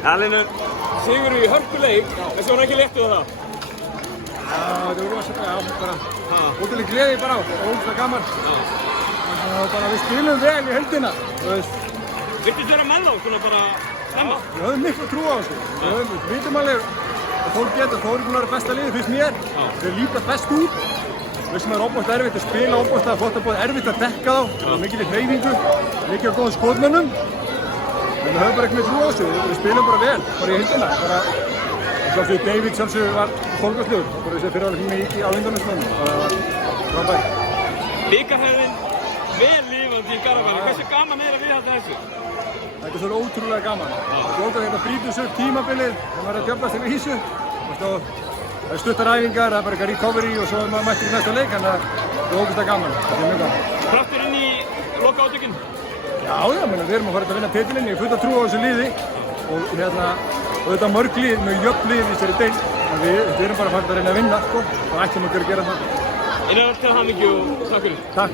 Alinu, sigur í hörkuleik, en svo er ekki léttu það. Það var rosalega, bara ótrúlega gleði bara og ótrúlega gaman. Bara við spilum vel í heildina, þú veist. Viltu vera með þá, svona bara snemma? Við höfum miklu trú á þessu. Við vitum alveg að fólk getur, Þór er búin að vera besta liðið fyrst mér. Þeir líta best út. Við sem er óbúst erfitt að spila, óbúst að fótbolta erfitt að dekka þá. Mikil í hreyfingu, mikið á góðum skotmönnum. En við höfum bara ekki með trú á þessu, við spilum bara vel, bara í heildina. Sjálfsögur David sjálfsögur var stórkostlegur, bara þessi fyrirháleik á Indónesíu, bara frábær. Bikarhæðin vel lifandi í Garðabænum, hversu gaman er að viðhalda þessu? Þetta er svo ótrúlega gaman. Það er ótrúlega hérna brýtur sig upp tímabilið, það var að djöflast til vísu. Það er stuttar æfingar, það er bara eitthvað recovery og svo er maður mættur í næsta leik, þannig að það er ótrúlega gaman. Þetta er mjög gaman. Kraftur inn í loka átökin? Já, við erum að fara að vinna titilinn, ég er fullt að trúa á þessu liði og þetta mörg lið, mjög jöfn lið í þessari deild. Við erum bara að fara að reyna að vinna, sko, og ætlum okkur að gera það. Til hamingju og takk fyrir. Takk.